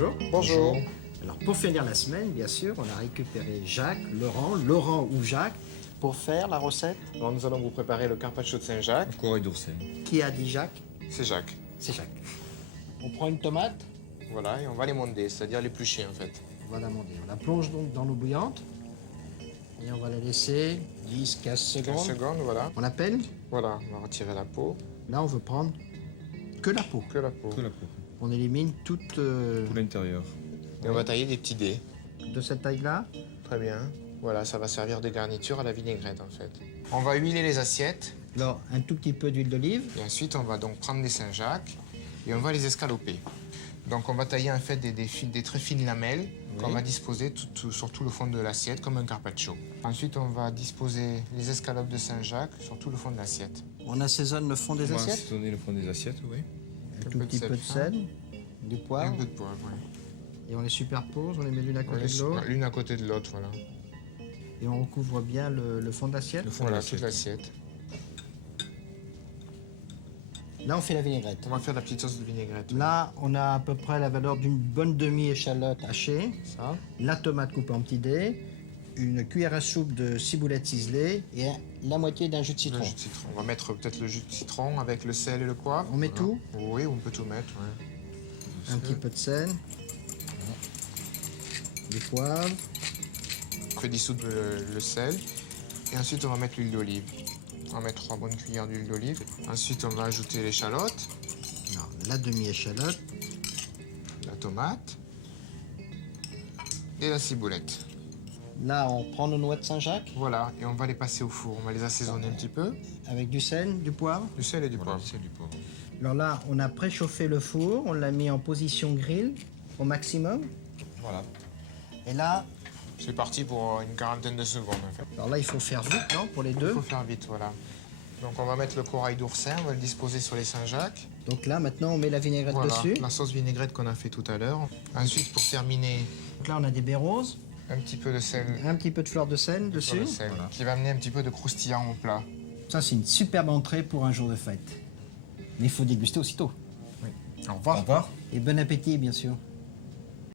bonjour. Bonjour. Alors pour finir la semaine, bien sûr, on a récupéré Jacques, Laurent ou Jacques pour faire la recette. Alors nous allons vous préparer le carpaccio de Saint-Jacques. Corail d'oursin. Qui a dit Jacques? C'est Jacques. C'est Jacques. On prend une tomate, Voilà, et on va l'émonder, c'est-à-dire l'éplucher en fait. on va la monter. On la plonge donc dans l'eau bouillante et on va la laisser 10-15 15 secondes. secondes, voilà. On appelle. Voilà, on va retirer la peau. Là, on veut prendre que la peau. Que la peau. Que la peau. On élimine toute Tout l'intérieur. Et on va tailler des petits dés. de cette taille-là. Très bien. Voilà, ça va servir de garniture à la vinaigrette en fait. On va huiler les assiettes. Alors, un tout petit peu d'huile d'olive. Et ensuite, on va donc prendre des Saint-Jacques et on va les escaloper. Donc on va tailler en fait des très fines lamelles qu'on va disposer sur tout le fond de l'assiette comme un carpaccio. Ensuite, on va disposer les escalopes de Saint-Jacques sur tout le fond de l'assiette. On assaisonne le fond des On va assiettes. assaisonner le fond des assiettes, oui. Un tout petit peu de sel, du Et un poivre. peu de poivre, oui. Et on les superpose, on les met l'une à On côté les- de l'autre. L'une à côté de l'autre, voilà. Et on recouvre bien le fond d'assiette. Le fond Voilà, de toute l'assiette. l'assiette. Là, on fait la vinaigrette. On va faire la petite sauce de vinaigrette. Là, on a à peu près la valeur d'une bonne demi-échalote hachée, Ça. la tomate coupée en petits dés, une cuillère à soupe de ciboulette ciselée et la moitié d'un jus de Le citron. jus de citron. On va mettre peut-être le jus de citron avec le sel et le poivre. On met Voilà. tout? Oui, on peut tout mettre, ouais. Un petit peu de sel, du poivre. On fait dissoudre le sel. Et ensuite, on va mettre l'huile d'olive. On va mettre 3 bonnes cuillères d'huile d'olive. Ensuite, on va ajouter l'échalote, Non, la demi-échalote. la tomate et la ciboulette. Là, on prend nos noix de Saint-Jacques Voilà, et on va les passer au four. On va les assaisonner un petit peu. avec du sel, du poivre. Du sel et du Voilà, poivre. c'est du poivre. Alors là, on a préchauffé le four, on l'a mis en position grill au maximum. Voilà. Et là, C'est parti pour une quarantaine de secondes, en fait. alors là, il faut faire vite, non, pour les Il deux. faut faire vite, voilà. Donc on va mettre le corail d'oursin, on va le disposer sur les Saint-Jacques. Donc là, maintenant, on met la vinaigrette Voilà, dessus. la sauce vinaigrette qu'on a fait tout à l'heure. Ensuite, pour terminer, Donc là, on a des baies roses, un petit peu de sel un petit peu de fleur de sel sur dessus. le sel, Voilà. qui va amener un petit peu de croustillant au plat. Ça, c'est une superbe entrée pour un jour de fête. Mais il faut déguster aussitôt. Au Au revoir. revoir. Et bon appétit, bien sûr.